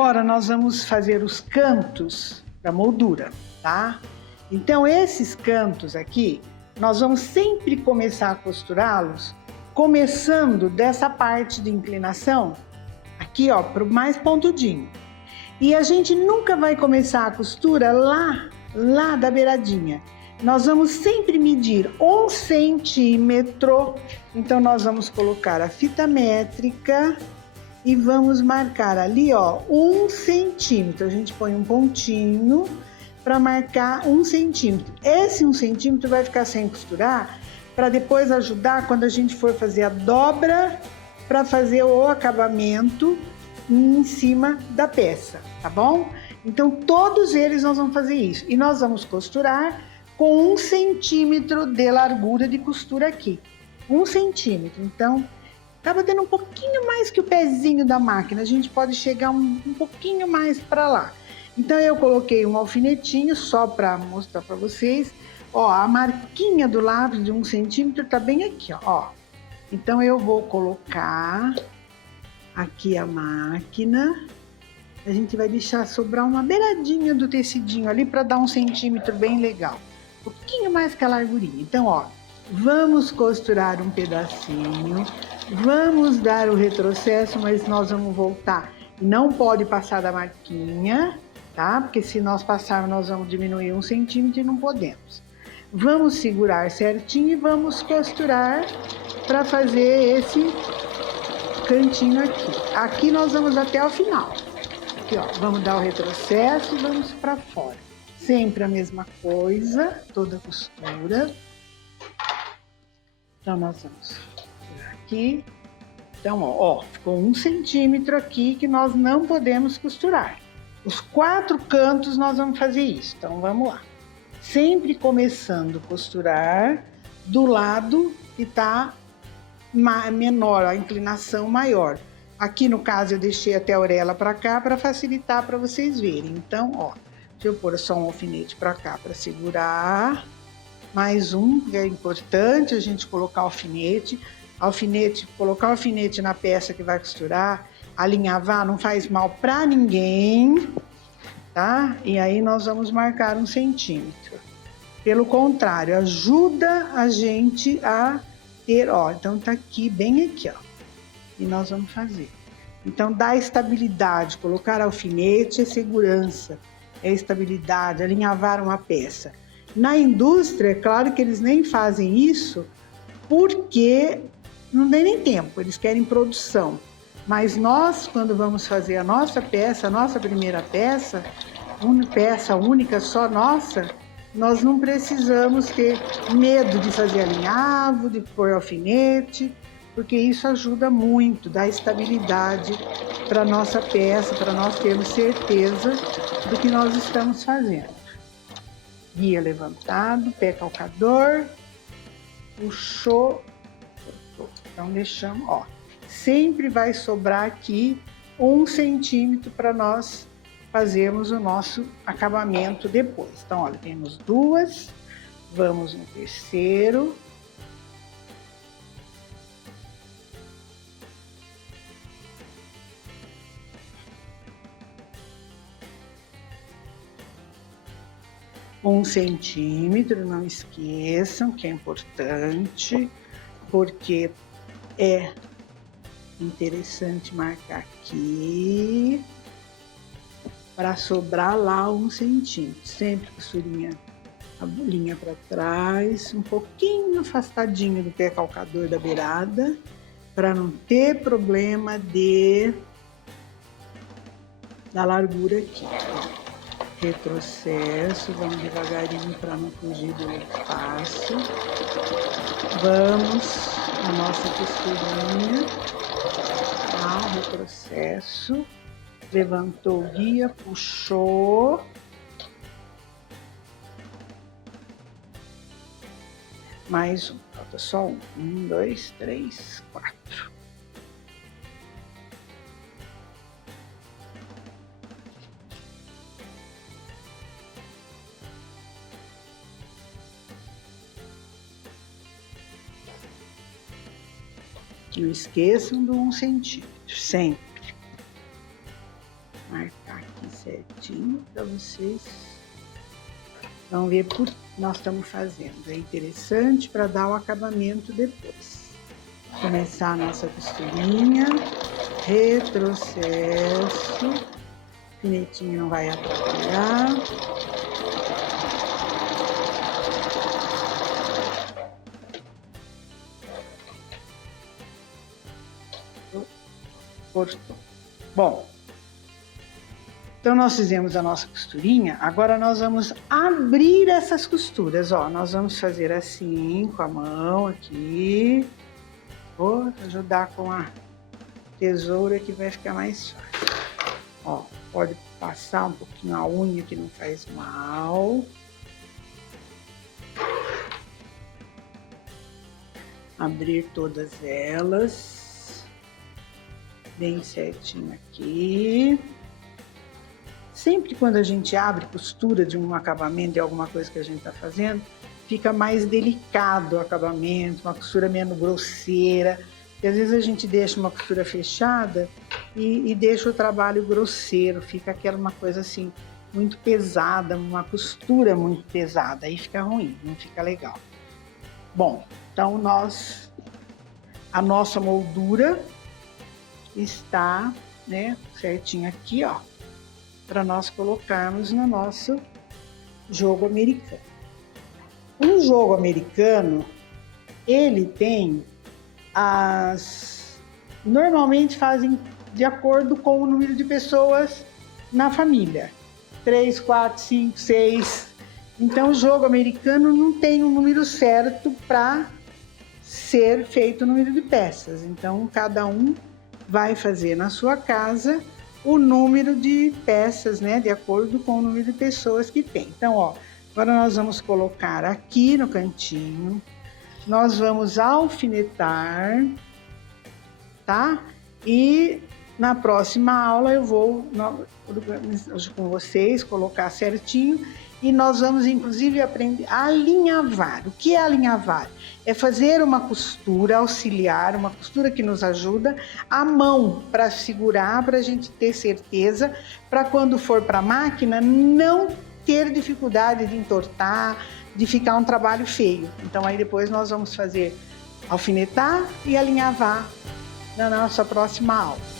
Agora nós vamos fazer os cantos da moldura, tá? Então esses cantos aqui, nós vamos sempre começar a costurá-los começando dessa parte de inclinação, aqui ó, pro mais pontudinho. E a gente nunca vai começar a costura lá da beiradinha. Nós vamos sempre medir 1 centímetro. Então nós vamos colocar a fita métrica e vamos marcar ali, ó, 1 centímetro. A gente põe um pontinho para marcar 1 centímetro. Esse 1 centímetro vai ficar sem costurar para depois ajudar quando a gente for fazer a dobra para fazer o acabamento em cima da peça, tá bom? Então todos eles nós vamos fazer isso e nós vamos costurar com 1 centímetro de largura de costura aqui, 1 centímetro. Então acaba dando um pouquinho mais que o pezinho da máquina, a gente pode chegar um pouquinho mais para lá. Então eu coloquei um alfinetinho só para mostrar para vocês. Ó, a marquinha do lápis de 1 centímetro tá bem aqui, ó. Então eu vou colocar aqui a máquina. A gente vai deixar sobrar uma beiradinha do tecidinho ali para dar 1 centímetro bem legal. Um pouquinho mais que a largurinha. Então, ó, vamos costurar um pedacinho. Vamos dar o retrocesso, mas nós vamos voltar. Não pode passar da marquinha, tá? Porque se nós passarmos, nós vamos diminuir 1 centímetro e não podemos. Vamos segurar certinho e vamos costurar para fazer esse cantinho aqui. Aqui nós vamos até o final. Aqui, ó, vamos dar o retrocesso e vamos para fora. Sempre a mesma coisa, toda a costura. Então nós vamos aqui. Então, ó, ficou 1 centímetro aqui que nós não podemos costurar. Os 4 cantos nós vamos fazer isso. Então vamos lá. Sempre começando a costurar do lado que tá menor, a inclinação maior. Aqui no caso eu deixei até a orelha para cá para facilitar para vocês verem. Então, ó, deixa eu pôr só um alfinete para cá para segurar. Mais um, que é importante a gente colocar alfinete. Colocar o alfinete na peça que vai costurar, alinhavar não faz mal para ninguém, tá? E aí nós vamos marcar 1 centímetro. Pelo contrário, ajuda a gente a ter, ó, então tá aqui, bem aqui, ó. E nós vamos fazer. Então dá estabilidade, colocar alfinete é segurança, é estabilidade, alinhavar uma peça. Na indústria, é claro que eles nem fazem isso porque não tem nem tempo, eles querem produção. Mas nós, quando vamos fazer a nossa peça, a nossa primeira peça, uma peça única só nossa, nós não precisamos ter medo de fazer alinhavo, de pôr alfinete, porque isso ajuda muito, dá estabilidade para a nossa peça, para nós termos certeza do que nós estamos fazendo. Guia levantado, pé calcador, puxou, cortou. Então deixamos, ó, sempre vai sobrar aqui 1 centímetro para nós fazermos o nosso acabamento depois. Então, olha, temos 2, vamos no terceiro. Um centímetro, não esqueçam que é importante, porque é interessante marcar aqui para sobrar lá 1 centímetro. Sempre costurinha, a bolinha para trás, um pouquinho afastadinho do pé calcador da beirada, para não ter problema da largura aqui. Retrocesso, vamos devagarinho para não fugir do espaço. Vamos na nossa costurinha, tá? Retrocesso, levantou o guia, puxou. Mais um, falta só um. 1, 2, 3, 4. Não esqueçam do 1 centímetro, sempre. Marca certinho para vocês. Vamos ver por que nós estamos fazendo. É interessante para dar o acabamento depois. Começar a nossa costurinha, retrocesso, o alfinetinho não vai atrapalhar. Cortou. Bom, então nós fizemos a nossa costurinha, agora nós vamos abrir essas costuras, ó. Nós vamos fazer assim, com a mão aqui. Vou ajudar com a tesoura que vai ficar mais fácil. Ó, pode passar um pouquinho a unha que não faz mal. Abrir todas elas. Bem certinho aqui. Sempre quando a gente abre costura de um acabamento de alguma coisa que a gente está fazendo, fica mais delicado o acabamento, uma costura menos grosseira. Porque às vezes a gente deixa uma costura fechada e deixa o trabalho grosseiro, fica aquela uma coisa assim, muito pesada, uma costura muito pesada, aí fica ruim, não fica legal. Bom, então a nossa moldura está, né, certinho aqui, ó, para nós colocarmos no nosso jogo americano. Um jogo americano, ele tem normalmente fazem de acordo com o número de pessoas na família. 3, 4, 5, 6. Então o jogo americano não tem um número certo para ser feito o número de peças. Então cada um vai fazer na sua casa o número de peças, né, de acordo com o número de pessoas que tem. Então, ó, agora nós vamos colocar aqui no cantinho, nós vamos alfinetar, tá? E na próxima aula eu vou com vocês colocar certinho e nós vamos inclusive aprender a alinhavar. O que é alinhavar? É fazer uma costura auxiliar, uma costura que nos ajuda a mão para segurar, para a gente ter certeza, para quando for para a máquina não ter dificuldade de entortar, de ficar um trabalho feio. Então aí depois nós vamos fazer alfinetar e alinhavar na nossa próxima aula.